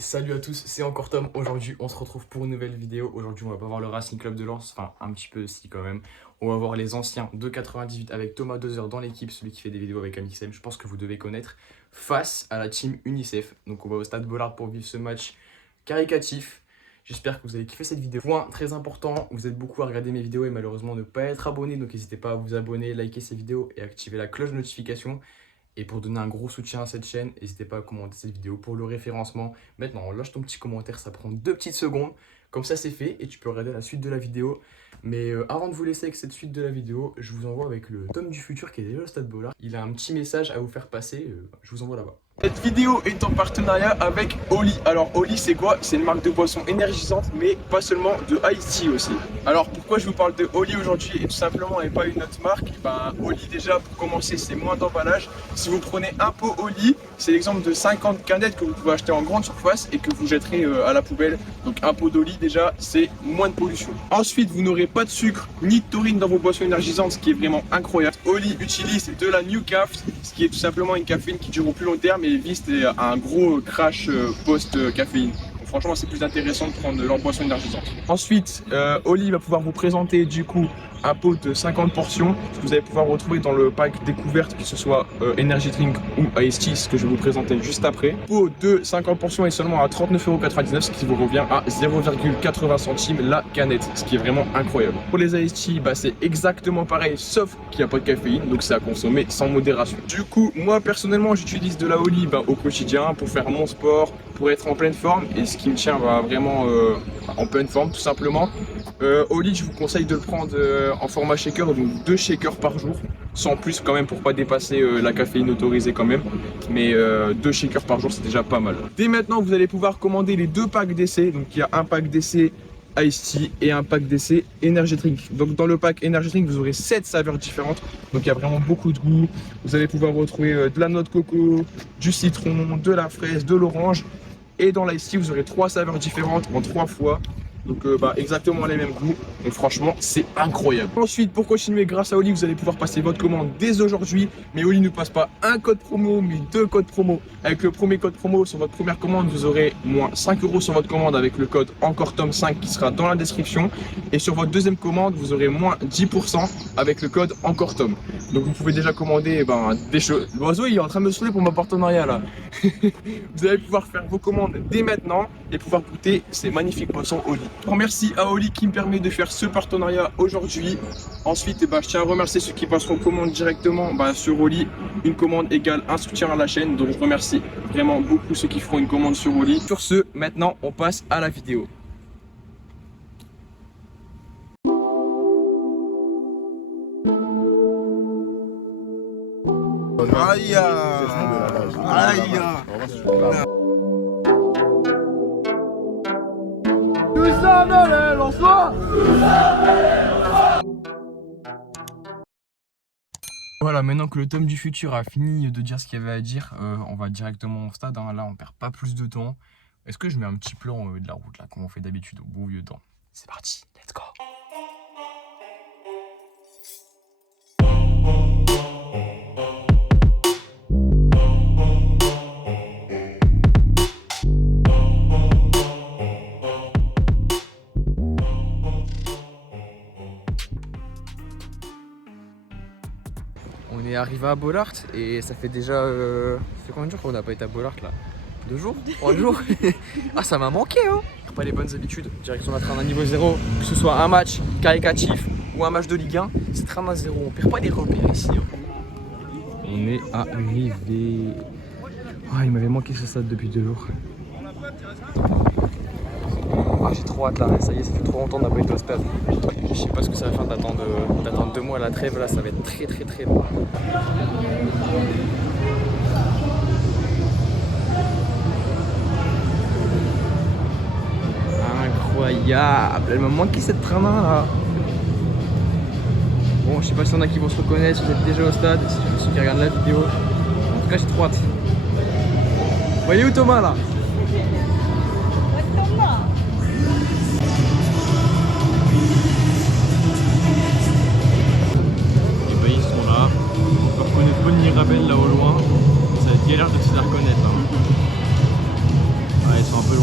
Salut à tous, c'est encore Tom. Aujourd'hui, on se retrouve pour une nouvelle vidéo. Aujourd'hui, on va pas voir le Racing Club de Lens, enfin un petit peu si quand même. On va voir les anciens de 98 avec Thomas Dozer dans l'équipe, celui qui fait des vidéos avec Amixem, je pense que vous devez connaître, face à la team UNICEF. Donc on va au stade Bollaert pour vivre ce match caricatif. J'espère que vous avez kiffé cette vidéo. Point très important, vous êtes beaucoup à regarder mes vidéos et malheureusement ne pas être abonné. Donc n'hésitez pas à vous abonner, liker ces vidéos et activer la cloche de notification. Et pour donner un gros soutien à cette chaîne, n'hésitez pas à commenter cette vidéo pour le référencement. Maintenant, lâche ton petit commentaire, ça prend 2 petites secondes. Comme ça, c'est fait et tu peux regarder la suite de la vidéo. Mais avant de vous laisser avec cette suite de la vidéo, je vous envoie avec le Tom du futur qui est déjà au stade Bollaert. Il a un petit message à vous faire passer, je vous envoie là-bas. Cette vidéo est en partenariat avec Oli. Alors Oli c'est quoi? C'est une marque de boisson énergisante mais pas seulement de Ice Tea aussi. Alors pourquoi je vous parle de Oli aujourd'hui et tout simplement et pas une autre marque? Oli déjà pour commencer c'est moins d'emballage. Si vous prenez un pot Oli, c'est l'exemple de 50 canettes que vous pouvez acheter en grande surface et que vous jetterez à la poubelle. Donc un pot d'Oli déjà c'est moins de pollution. Ensuite vous n'aurez pas de sucre ni de taurine dans vos boissons énergisantes, ce qui est vraiment incroyable. Oli utilise de la New Caf, ce qui est tout simplement une caféine qui dure au plus long terme et évite un gros crash post-caféine. Franchement, c'est plus intéressant de prendre leur boisson énergisante. Ensuite, Oli va pouvoir vous présenter du coup un pot de 50 portions que vous allez pouvoir retrouver dans le pack découverte, que ce soit Energy Drink ou Ice Tea, ce que je vais vous présenter juste après. Pot de 50 portions est seulement à 39,99 €, ce qui vous revient à 0,80 centimes la canette, ce qui est vraiment incroyable. Pour les Ice Tea, c'est exactement pareil, sauf qu'il n'y a pas de caféine, donc c'est à consommer sans modération. Du coup, moi personnellement, j'utilise de la Oli au quotidien pour faire mon sport, pour être en pleine forme et ce qui me tient vraiment en pleine forme tout simplement. Oli, je vous conseille de le prendre en format shaker, donc 2 shakers par jour, sans plus quand même pour pas dépasser la caféine autorisée quand même, mais 2 shakers par jour c'est déjà pas mal. Dès maintenant vous allez pouvoir commander les 2 packs d'essai, donc il y a un pack d'essai Ice Tea et un pack d'essai Energy Drink. Donc dans le pack Energy Drink vous aurez 7 saveurs différentes, donc il y a vraiment beaucoup de goût. Vous allez pouvoir retrouver de la noix de coco, du citron, de la fraise, de l'orange. Et dans l'Ice Tea, vous aurez 3 saveurs différentes en 3 fois. Donc exactement les mêmes goûts. Donc franchement, c'est incroyable. Ensuite, pour continuer, grâce à Oli, vous allez pouvoir passer votre commande dès aujourd'hui. Mais Oli ne passe pas un code promo, mais 2 codes promo. Avec le premier code promo sur votre première commande, vous aurez moins 5 € sur votre commande avec le code EncoreTom5 qui sera dans la description. Et sur votre deuxième commande, vous aurez moins 10% avec le code EncoreTom. Donc vous pouvez déjà commander des choses. L'oiseau il est en train de me saouler pour mon partenariat là. Vous allez pouvoir faire vos commandes dès maintenant et pouvoir goûter ces magnifiques boissons Oli. Merci à Oli qui me permet de faire ce partenariat aujourd'hui. Ensuite, je tiens à remercier ceux qui passeront commande directement sur Oli. Une commande égale un soutien à la chaîne. Donc je remercie vraiment beaucoup ceux qui feront une commande sur Oli. Sur ce, maintenant on passe à la vidéo. Aïe aïe. Voilà, maintenant que le Tom du futur a fini de dire ce qu'il y avait à dire, on va directement au stade. Là, on perd pas plus de temps. Est-ce que je mets un petit plan de la route là, comme on fait d'habitude au bon vieux temps? C'est parti, let's go. On est arrivé à Bollaert et ça fait déjà... ça fait combien de jours qu'on n'a pas été à Bollaert là? 2 jours? 3 jours? Ah, ça m'a manqué hein. Pas les bonnes habitudes, direction la train à niveau 0, que ce soit un match caricatif ou un match de Ligue 1, c'est train à 0, on perd pas des repères ici hein. On est arrivé... Ah, il m'avait manqué ce stade depuis 2 jours. Ah, j'ai trop hâte là, ça y est, ça fait trop longtemps qu'on n'a pas été au stade. Je sais pas ce que ça va faire d'attendre 2 mois à la trêve, là ça va être très long. Incroyable, elle m'a manqué cette train là. Bon, je sais pas s'il y en a qui vont se reconnaître, si vous êtes déjà au stade, si ceux qui regardent la vidéo. En tout cas, j'ai trop hâte. Bon, il est où Thomas là? Ils sont là. On peut reconnaître Bonne Mirabel là au loin. Ça va être galère de se la reconnaître. Hein. Ouais, ils sont un peu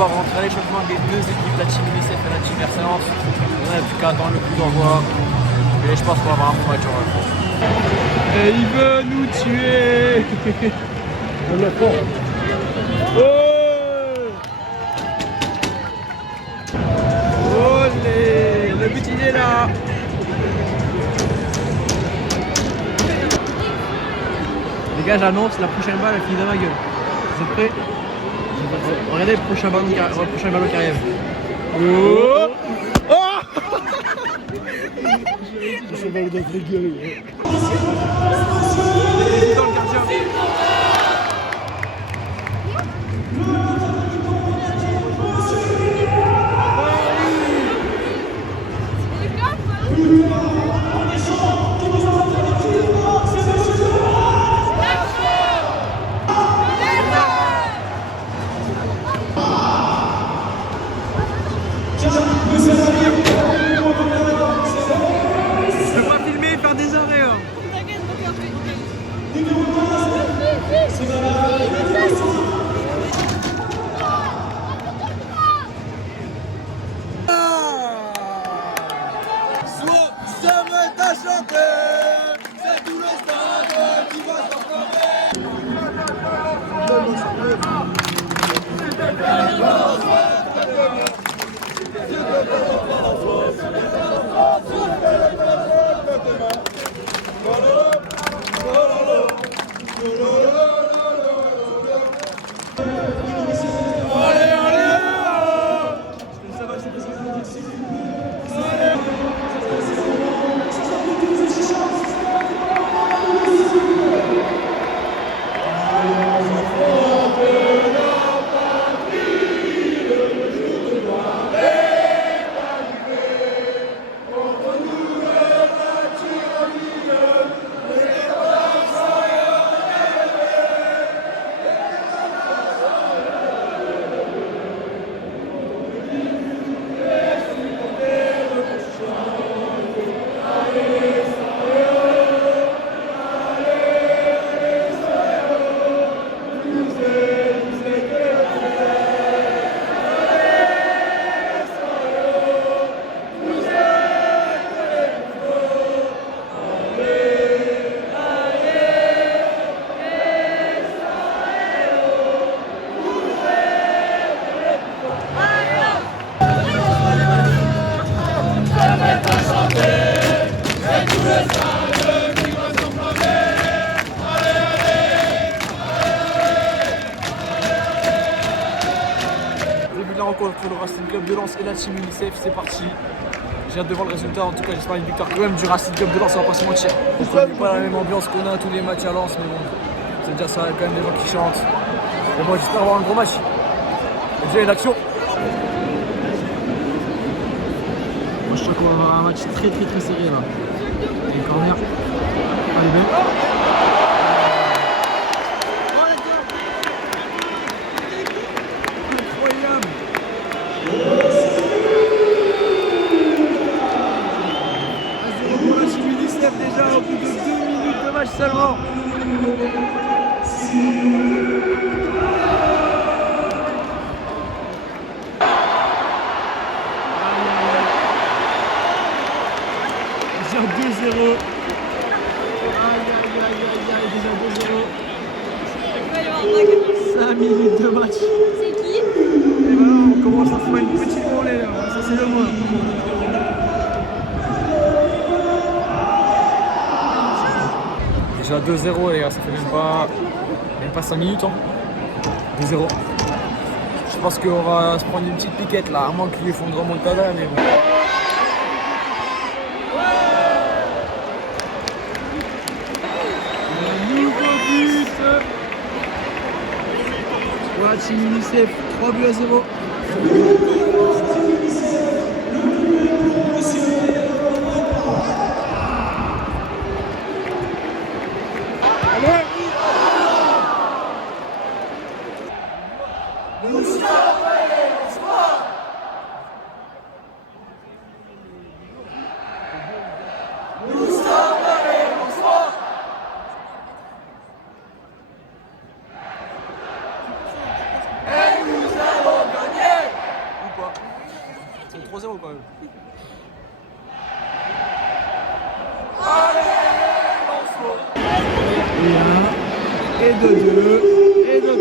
Rentrer à l'échauffement des deux équipes, la team UNICEF et la team Excellence. On n'a plus qu'à attendre le coup d'envoi. Et je pense qu'on va avoir un bon match en vrai. Et il veut nous tuer. On le prend. Olé, le but il est là. Les gars, j'annonce, la prochaine balle elle finit dans ma gueule. Vous êtes prêts? Regardez le prochain ballon qui arrive. Oh. Ça va être rigolo. Dans le gardien. Début de la rencontre entre le Racing Club de Lens et la team UNICEF, c'est parti. J'ai hâte de voir le résultat, en tout cas j'espère une victoire quand même du Racing Club de Lens, on va pas se mentir. On n'a pas la même ambiance qu'on a à tous les matchs à Lens, mais bon, c'est déjà ça, il y a quand même des gens qui chantent. Et moi j'espère avoir un gros match. Et déjà l'action. Moi je crois qu'on va avoir un match très serré là. Et corner. Allez. bébé. Incroyable. Pour la Team UNICEF déjà au bout de 2 minutes de match seulement. Déjà 2-0. Déjà 2-0. 5 minutes de match. C'est qui? Et voilà, on commence à faire une petite volée là. Ça c'est le moins. Déjà 2-0 les gars, ça fait même pas 5 minutes hein. 2-0. Je pense qu'on va se prendre une petite piquette là, à moins qu'ils font de remontada, mais bon. Un nouveau but pour la Team UNICEF, 3-0. C'est 3-0 quand même. Et 1, et de 2, et de 3,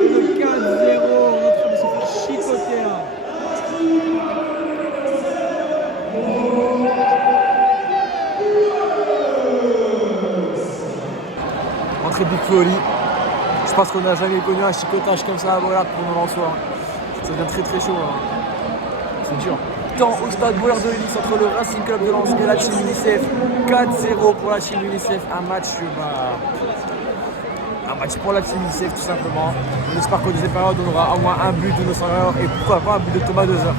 et de 4-0. On est en train de se faire chicoter là. Entrée Big Folie. Je pense qu'on n'a jamais connu un chicotage comme ça voilà, pour nos Lensois. Ça devient très très chaud. Hein. C'est dur. Temps au stade Bollard de l'Hélice entre le Racing Club de Lens et la Team UNICEF. 4-0 pour la Team UNICEF. Un match pour la Team UNICEF tout simplement. On espère qu'au deuxième période on aura au moins un but de nos seniors et pourquoi pas un but de Thomas Dozer.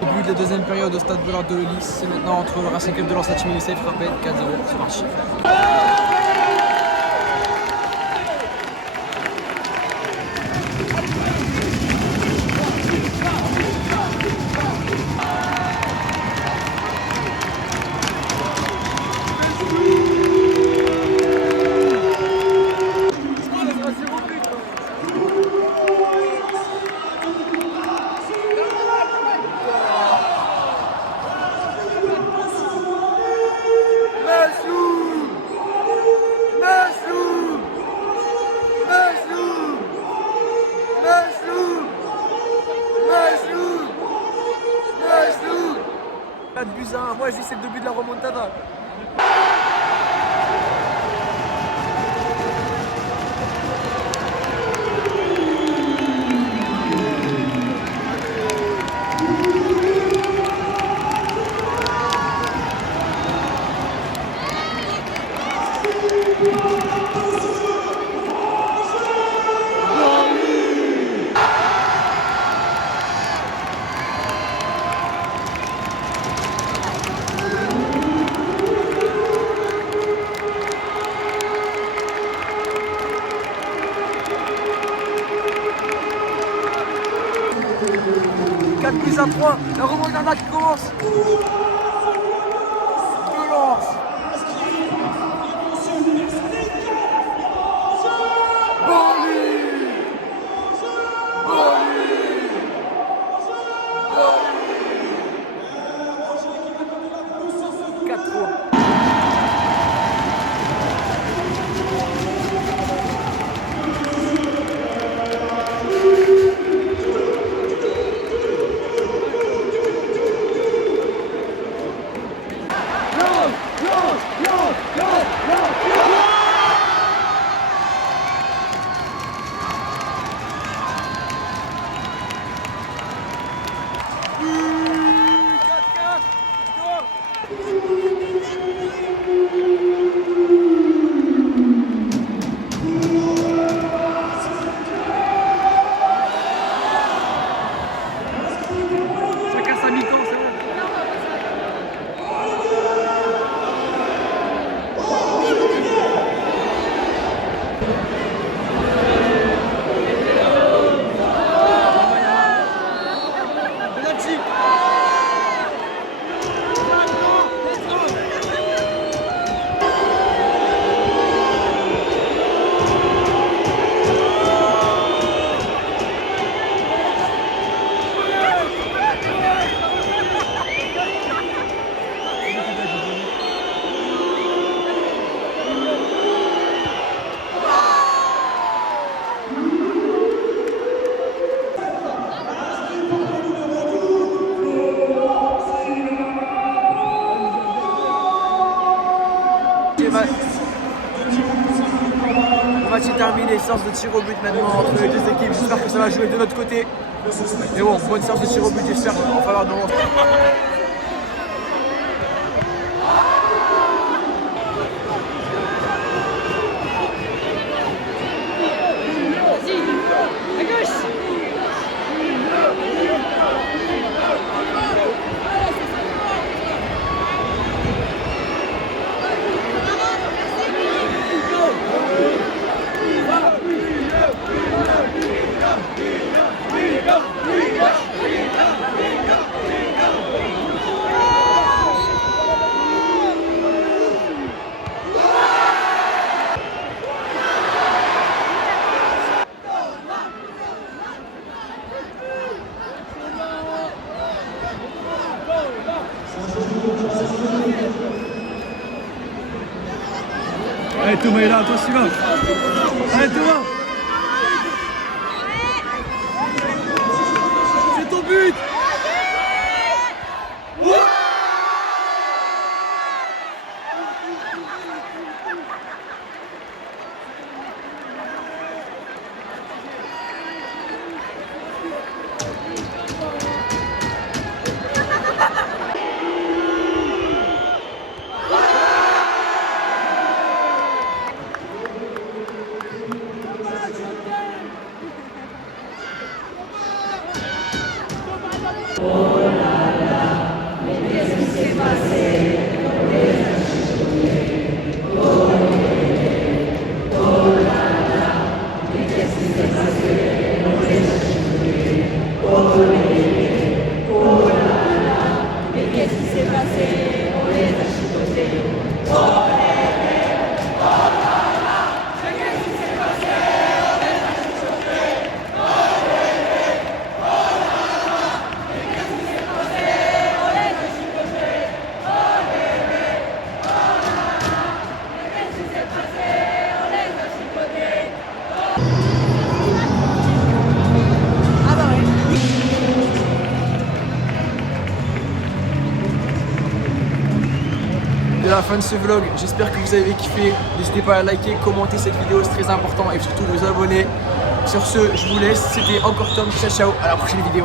Début de la deuxième période au stade Bollard de l'Hélice, c'est maintenant entre le Racing Club de Lens et la Team UNICEF, rappel 4-0, c'est parti. Moi je dis c'est le début de la remontada. À 3, la remontada qui commence. De Lens. Boli. 4-3. Chacun sa mi-temps, c'est bon. Le match est terminé, séance de tir au but maintenant entre les deux équipes. J'espère que ça va jouer de notre côté. Et bon, bonne séance de tir au but, j'espère en faveur de notre. Allez Thomas est là, toi celui-là. Allez Thomas. C'est ton but! C'est la fin de ce vlog, j'espère que vous avez kiffé. N'hésitez pas à liker, commenter cette vidéo, c'est très important, et surtout vous abonner. Sur ce, je vous laisse, c'était encore Tom, ciao ciao, à la prochaine vidéo.